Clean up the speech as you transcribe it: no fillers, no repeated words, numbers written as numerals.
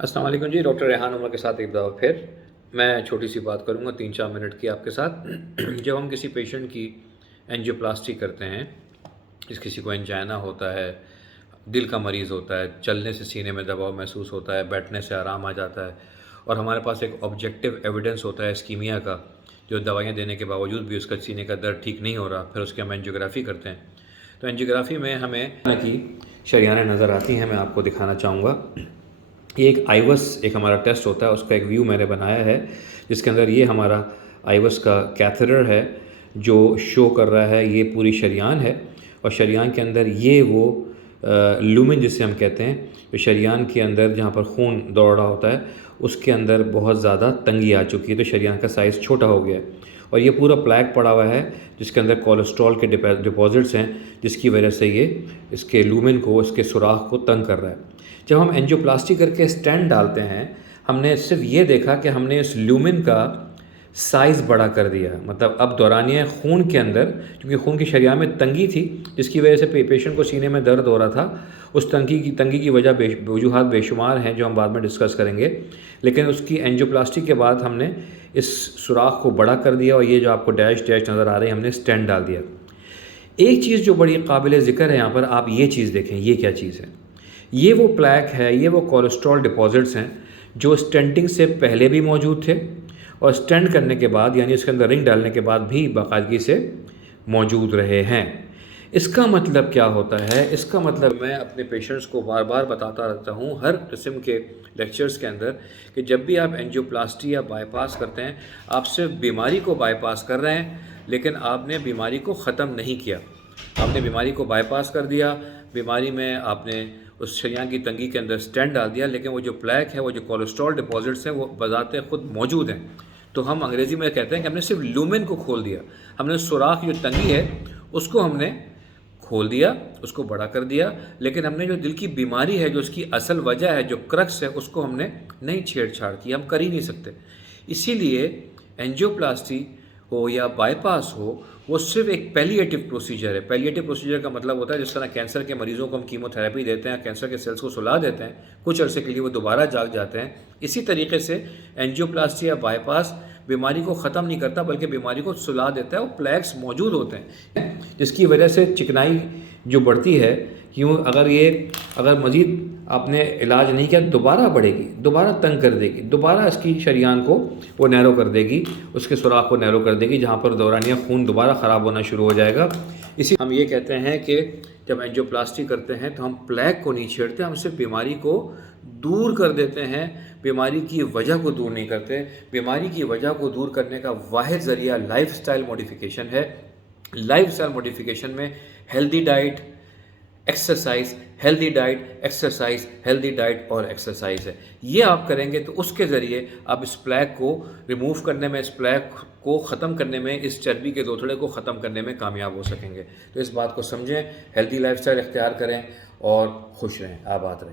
अस्सलाम वालेकुम जी। डॉक्टर रेहान उमर के साथ एक दफ़ा फिर मैं छोटी सी बात करूँगा 3-4 मिनट की आपके साथ। जब हम किसी पेशेंट की एंजियोप्लास्टी करते हैं, किसी को एंजाइना होता है, दिल का मरीज़ होता है, चलने से सीने में दबाव महसूस होता है, बैठने से आराम आ जाता है और हमारे पास एक ऑब्जेक्टिव एविडेंस होता है इस्कीमिया का, जो दवाइयाँ देने के बावजूद भी उसका सीने का दर्द ठीक नहीं हो रहा, फिर उसकी हम एंजियोग्राफ़ी करते हैं। तो एंजियोग्राफ़ी में हमें की शरियानें नज़र आती हैं, मैं आपको दिखाना चाहूँगा। ये एक आइवस एक हमारा टेस्ट होता है, उसका एक व्यू मैंने बनाया है जिसके अंदर ये हमारा आइवस का कैथेटर है जो शो कर रहा है, ये पूरी शरियान है और शरियान के अंदर ये वो लूमेन जिसे हम कहते हैं, जो शरियान के अंदर जहाँ पर खून दौड़ रहा होता है उसके अंदर बहुत ज़्यादा तंगी आ चुकी है, तो शरियान का साइज़ छोटा हो गया है और ये पूरा प्लैक पड़ा हुआ है जिसके अंदर कोलेस्ट्रॉल के डिपॉजिट्स हैं, जिसकी वजह से ये इसके लूमेन को, इसके सुराख को तंग कर रहा है। जब हम एंजियोप्लास्टी करके स्टेंट डालते हैं, हमने सिर्फ ये देखा कि हमने इस लूमेन का साइज़ बड़ा कर दिया, मतलब अब दौरानिया खून के अंदर, क्योंकि खून की शरियान में तंगी थी जिसकी वजह से पेशेंट को सीने में दर्द हो रहा था, उस तंगी की वजह वजूहात बेशुमार हैं जो हम बाद में डिस्कस करेंगे, लेकिन उसकी एंजियोप्लास्टी के बाद हमने इस सुराख को बड़ा कर दिया और ये जो आपको डैश डैश नज़र आ रही है, हमने स्टेंट डाल दिया। एक चीज़ जो बड़ी काबिल ज़िक्र है यहाँ पर, आप ये चीज़ देखें, ये क्या चीज़ है? ये वो प्लैक है, ये वो कोलेस्ट्रॉल डिपॉजिट्स हैं जो स्टेंटिंग से पहले भी मौजूद थे और स्टेंट करने के बाद, यानी इसके अंदर रिंग डालने के बाद भी बाकायदगी से मौजूद रहे हैं। इसका मतलब क्या होता है? इसका मतलब मैं अपने पेशेंट्स को बार बार बताता रहता हूँ हर किस्म के लेक्चर्स के अंदर कि जब भी आप एंजियोप्लास्टी या बाईपास करते हैं, आप सिर्फ बीमारी को बाईपास कर रहे हैं, लेकिन आपने बीमारी को ख़त्म नहीं किया। आपने बीमारी को बाईपास कर दिया, बीमारी में आपने उस शरियान की तंगी के अंदर स्टेंट डाल दिया, लेकिन वो जो प्लैक है, वो जो कोलेस्ट्रॉल डिपॉजिट्स हैं, वो बज़ाते खुद मौजूद हैं। तो हम अंग्रेज़ी में कहते हैं कि हमने सिर्फ लूमेन को खोल दिया, हमने सुराख जो तंगी है उसको हमने खोल दिया, उसको बड़ा कर दिया, लेकिन हमने जो दिल की बीमारी है, जो उसकी असल वजह है, जो क्रक्स है, उसको हमने नहीं छेड़छाड़ की, हम कर ही नहीं सकते। इसीलिए एंजियोप्लास्टी हो या बाईपास हो, वो सिर्फ एक पैलिएटिव प्रोसीजर है। पैलिएटिव प्रोसीजर का मतलब होता है जिस तरह कैंसर के मरीज़ों को हम कीमोथेरेपी देते हैं, कैंसर के सेल्स को सुला देते हैं, कुछ अरसे के लिए वो दोबारा जाग जाते हैं, इसी तरीके से एंजियोप्लास्टी या बाईपास बीमारी को ख़त्म नहीं करता बल्कि बीमारी को सुला देता है। वो प्लैक्स मौजूद होते हैं जिसकी वजह से चिकनाई जो बढ़ती है, क्यों अगर मज़ीद आपने इलाज नहीं किया दोबारा बढ़ेगी, दोबारा तंग कर देगी, दोबारा इसकी शरियान को वो नैरो कर देगी, उसके सुराख को नैरो कर देगी, जहाँ पर दौरानिया खून दोबारा ख़राब होना शुरू हो जाएगा। इसी हम ये कहते हैं कि जब एंजियोप्लास्टी करते हैं तो हम प्लैक को नहीं छेड़ते, हम सिर्फ बीमारी को दूर कर देते हैं, बीमारी की वजह को दूर नहीं करते। बीमारी की वजह को दूर करने का वाहिद ज़रिया लाइफस्टाइल मॉडिफिकेशन है। लाइफस्टाइल मॉडिफिकेशन में healthy diet, exercise, healthy diet, exercise, healthy diet और एक्सरसाइज है। ये आप करेंगे तो उसके ज़रिए आप इस प्लैक को रिमूव करने में, इस प्लैक को ख़त्म करने में, इस चर्बी के दोथड़े को ख़त्म करने में कामयाब हो सकेंगे। तो इस बात को समझें, हेल्दी लाइफस्टाइल इख्तियार करें और खुश रहें, आबाद रहें।